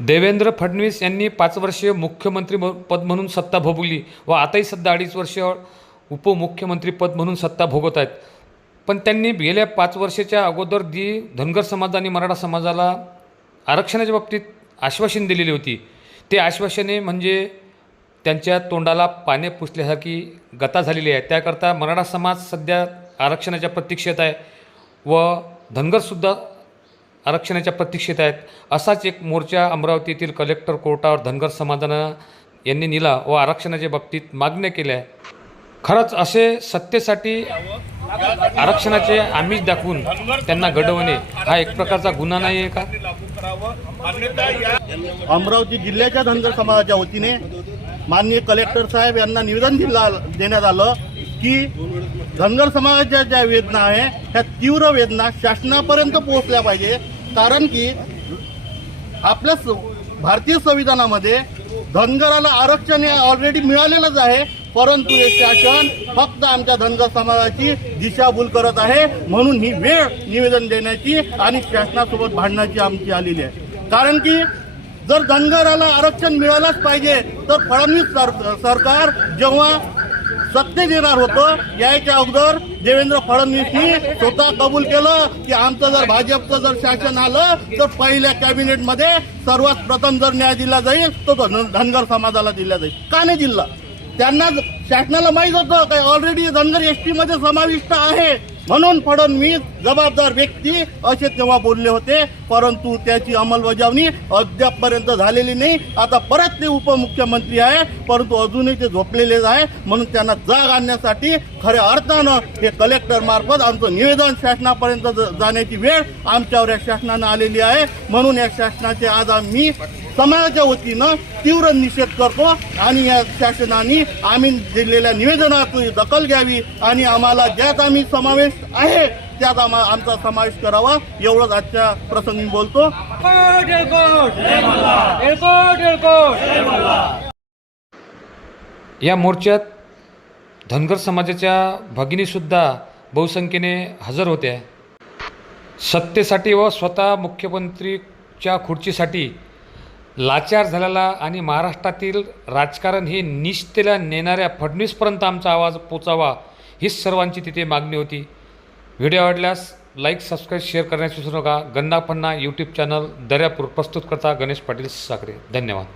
देवेंद्र फडणवीस यांनी पाच वर्षे मुख्यमंत्री म- पद म्हणून सत्ता भोगली व आताही सध्या अडीच वर्ष उपमुख्यमंत्री पद म्हणून सत्ता भोगत आहेत. पण त्यांनी गेल्या पाच वर्षाच्या अगोदर जी धनगर समाज आणि मराठा समाजाला आरक्षणाच्या बाबतीत आश्वासन दिलेली होती. ते आश्वासने म्हणजे त्यांच्या तोंडाला पाने पुसल्यासारखी गता झालेली आहे. त्याकरता मराठा समाज सध्या आरक्षणाच्या प्रतीक्षेत आहे व धनगरसुद्धा आरक्षणाच्या प्रतीक्षेत आहेत. असाच एक मोर्चा अमरावती येथील कलेक्टर कोर्टावर धनगर समाजानं यांनी नेला व आरक्षणाच्या बाबतीत मागण्या केल्या. खरंच असे सत्तेसाठी आरक्षणाचे आमिष दाखवून त्यांना घडवणे हा एक प्रकारचा गुन्हा नाही आहे का? अमरावती जिल्ह्याच्या धनगर समाजाच्या वतीने माननीय कलेक्टर साहेब यांना निवेदन दिला देण्यात आलं की धनगर समाजाच्या ज्या वेदना आहे त्या तीव्र वेदना शासनापर्यंत पोहोचल्या पाहिजे. कारण की आपल्या भारतीय संविधानामध्ये धनगराला आरक्षण हे ऑलरेडी मिळालेलंच आहे परंतु हे शासन फक्त आमच्या धनगर समाजाची दिशाभूल करत आहे म्हणून ही वेळ निवेदन देण्याची आणि शासनासोबत भांडण्याची आमची आलेली आहे. कारण की जर धनगराला आरक्षण मिळालंच पाहिजे तर फडणवीस सर सरकार जेव्हा सत्तेत येणार होतं. यायच्या अगोदर देवेंद्र फडणवीसनी स्वतः कबूल केलं की आमचं जर भाजपचं जर शासन आलं तर पहिल्या कॅबिनेटमध्ये सर्वात प्रथम जर न्याय दिला जाईल तो धनगर समाजाला दिला जाईल. का नाही दिला? त्यांना शासनाला माहीत होतं काय ऑलरेडी धनगर एस टी मध्ये समाविष्ट आहे. म्हणून फडणवीस जबाबदार व्यक्ती असे तेव्हा बोलले होते. परंतु त्याची अंमलबजावणी अद्यापपर्यंत झालेली नाही. आता परत ते उपमुख्यमंत्री आहे. परंतु अजूनही ते झोपलेलेच आहे. म्हणून त्यांना जाग आणण्यासाठी खऱ्या अर्थानं हे कलेक्टर मार्फत आमचं निवेदन शासनापर्यंत जाण्याची वेळ आमच्यावर या शासनानं आलेली आहे. म्हणून या शासनाचे आज आम्ही समाजाच्या वतीनं तीव्र निषेध करतो आणि या शासनाने आम्ही दिलेल्या निवेदनाची दखल घ्यावी आणि आम्हाला ज्यात आम्ही समावेश आहे त्यात आम्हा आमचा समावेश करावा एवढंच आजच्या प्रसंगी बोलतो. या मोर्चात धनगर समाजाच्या भगिनीसुद्धा बहुसंख्येने हजर होत्या सत्तेसाठी व स्वतः मुख्यमंत्रीच्या खुर्चीसाठी लाचार झालेला आणि महाराष्ट्रातील राजकारण हे निष्ठेला नेणाऱ्या फडणवीसपर्यंत आमचा आवाज पोचावा हीच सर्वांची तिथे मागणी होती. व्हिडिओ आवडल्यास लाईक सबस्क्राईब शेअर करण्यास विसरू नका. गन्ना पन्ना यूट्यूब चॅनल दर्यापूर प्रस्तुत करता गणेश पाटील साखरे धन्यवाद.